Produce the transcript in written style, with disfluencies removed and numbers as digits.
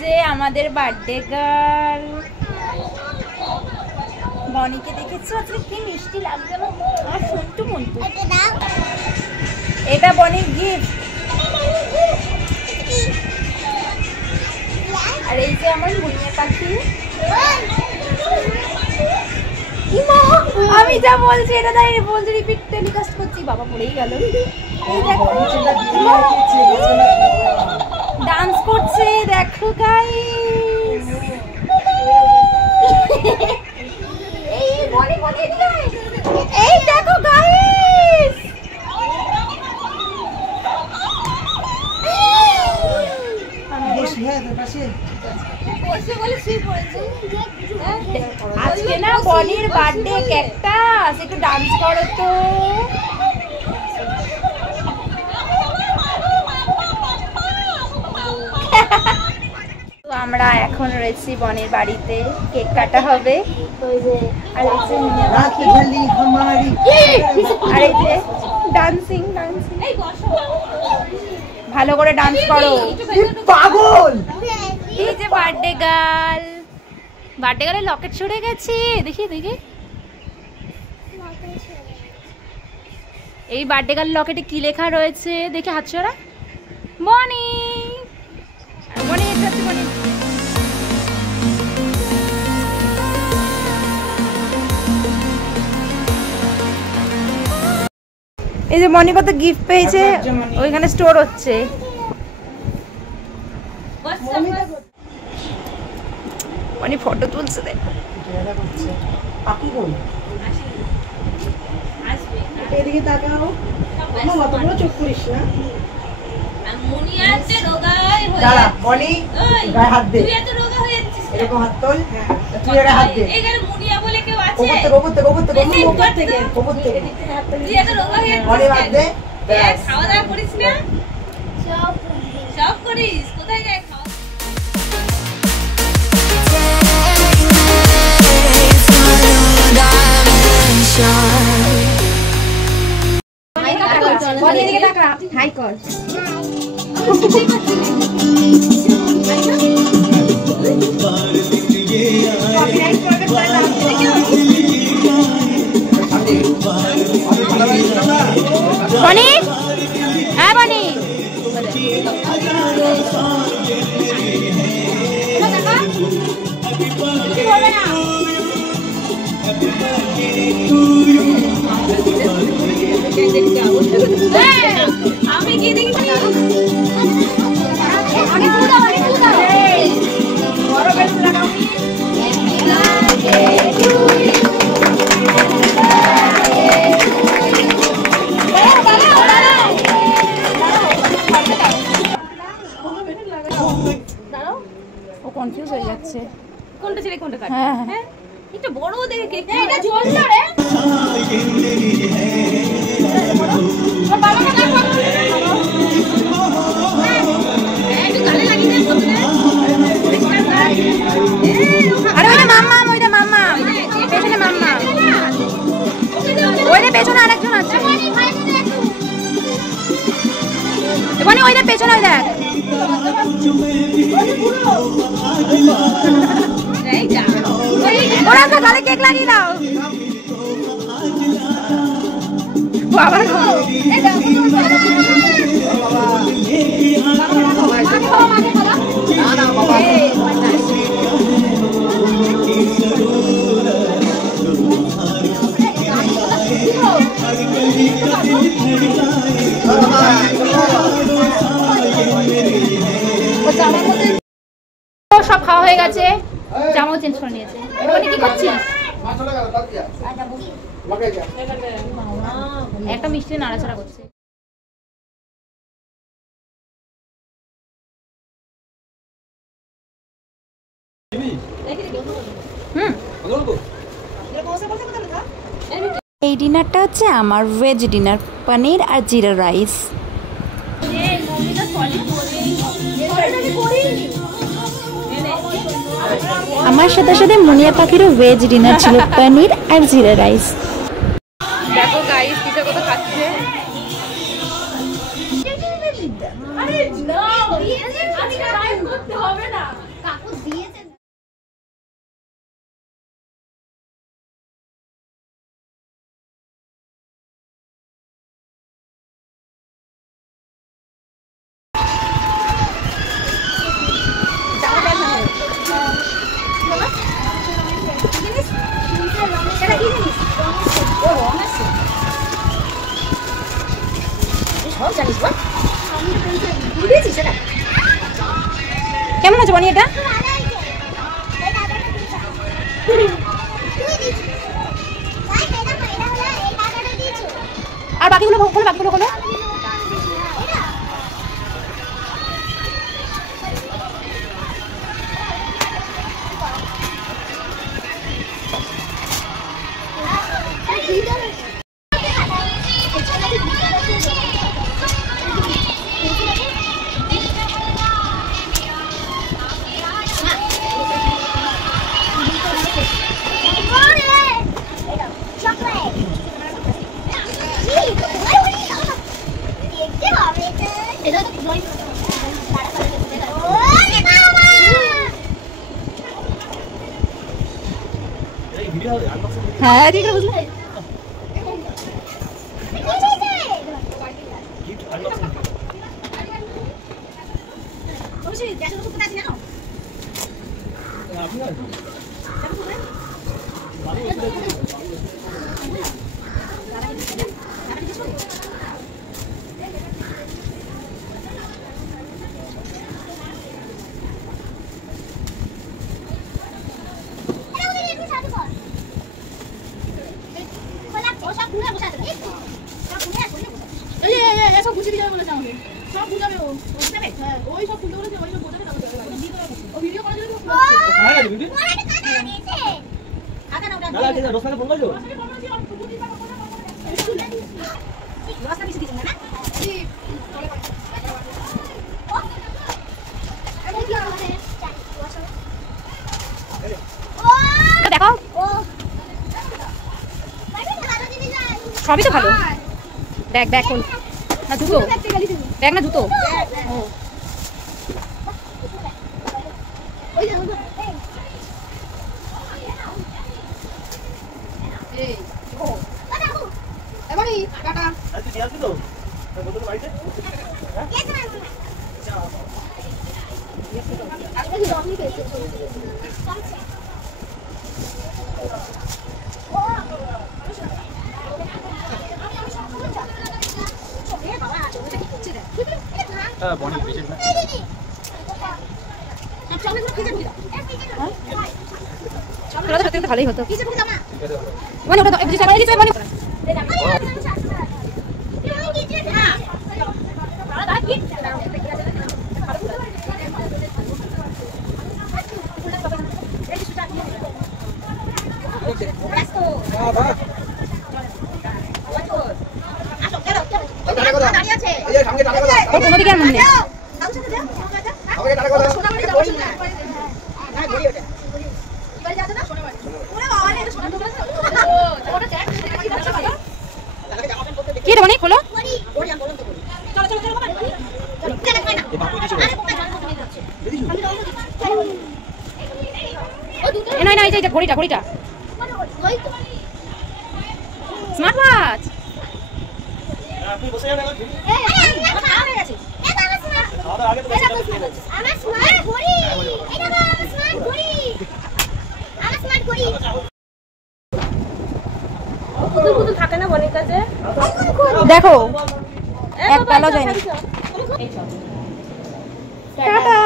যে আমাদের birthday girl বনিকে দেখেছো আজকে কি মিষ্টি লাগছে না আমার সন্টু মন্টু। এটা বনির গিফট। আর এই যে আমার মুনিয়া পাখি। আমি যা বলছি এটা তাই বলছি রিপিট টেলিকাস্ট করছি বাবা পড়েই গেল। এই দেখো ডান্স করছে দেখো গাইস। এই বনি বনি এই দেখো গাইস। আজকে না বনির বার্থডে ক্যাকটাস একটু ডান্স করো তো। আমরা এখন রয়েছি বনির বাড়িতে কেক কাটা হবে। আর এই যে ডান্সিং ডান্সিং ভালো করে ডান্স করো পাগল। এই যে বার্থডে গার্লের লকেট সরে গেছে দেখি দেখি। এই বার্থডে গার্ল লকেটে কি লেখা রয়েছে দেখি হাত ছড়া। মনি মনি মনি এই যে মনি কত গিফট পেয়েছে ওইখানে স্টোর হচ্ছে। মনি ফটো তুলছে দেখো। এদিকে তাকাও মামা তোমরা চুপ করিস না। মনি আছে রোগাই হয়ে দাঁড়া মনি গায়ে হাত দে। তুই এত রোগা হয়ে যাচ্ছিস এরকম হাত তোল। তুই এর হাত দে। এখানে মুনিয়া বলে কেউ আছে? ওপর থেকে তুই এত রোগা হয়ে যাচ্ছিস মনি হাত দে। ব্যাস খাওয়া দাওয়া করিস না? সব করিস। কোথায় যায় খাওয়া? হাই কর বনি। হ্যাঁ বনি আমি কি দেখি বড় বেলুন লাগাও। ও কনফিউজ হয়ে যাচ্ছে কোনটা ছেড়ে কোনটা কাটবে। হ্যাঁ হ্যাঁ এটা বড় দেখে কেক। এটা জ্বলছে রে। আরে ওইটা মাম্মা ওইটা মাম্মা পেছনে মাম্মা ওইটা পেছনে আরেকজন আছে। মানে ওইটা পেছনে ওই দেখ ওরা তো গালে কেক লাগিয়ে দাও বাবা। সব খাওয়া হয়ে গেছে জামাও চেঞ্জ করে নিয়েছে। মানে কি করছিস? একটা মিষ্টি নাড়াচাড়া করছে। এই ডিনারটা হচ্ছে আমার ভেজ ডিনার পনির আর জিরা রাইস। আমার সাথে সাথে মুনিয়া পাখিরও ভেজ ডিনার ছিল পনির আর জিরা রাইস। দেখো গাইস কিসের কথা খাচ্ছে। আরে না আজকে টাইম করতে হবে না। কেমন আছে বনি এটা? আর বাকিগুলো খোলো, বাকিগুলো খোলো। হ্যাঁ ঠিক আছে বুঝলে। দেখো সবই তো ভালো। ব্যাগ ব্যাগ কোন না জুতো, ব্যাগ না জুতো। ও ভালোই হতো মানে ওটা কি রে মানে খোলো না না এই যে ঘড়িটা ঘড়িটা স্মার্ট ওয়াচ আপনি বসে যান এখন এই খাওয়া হয়ে গেছে এটা আমার স্মার্ট খাওয়া আগে তো আমার স্মার্ট ঘড়ি এটা আমার স্মার্ট ঘড়ি আমার স্মার্ট ঘড়ি কত থাকে না বনের কাছে দেখো এক পালা যায় না। টাটা।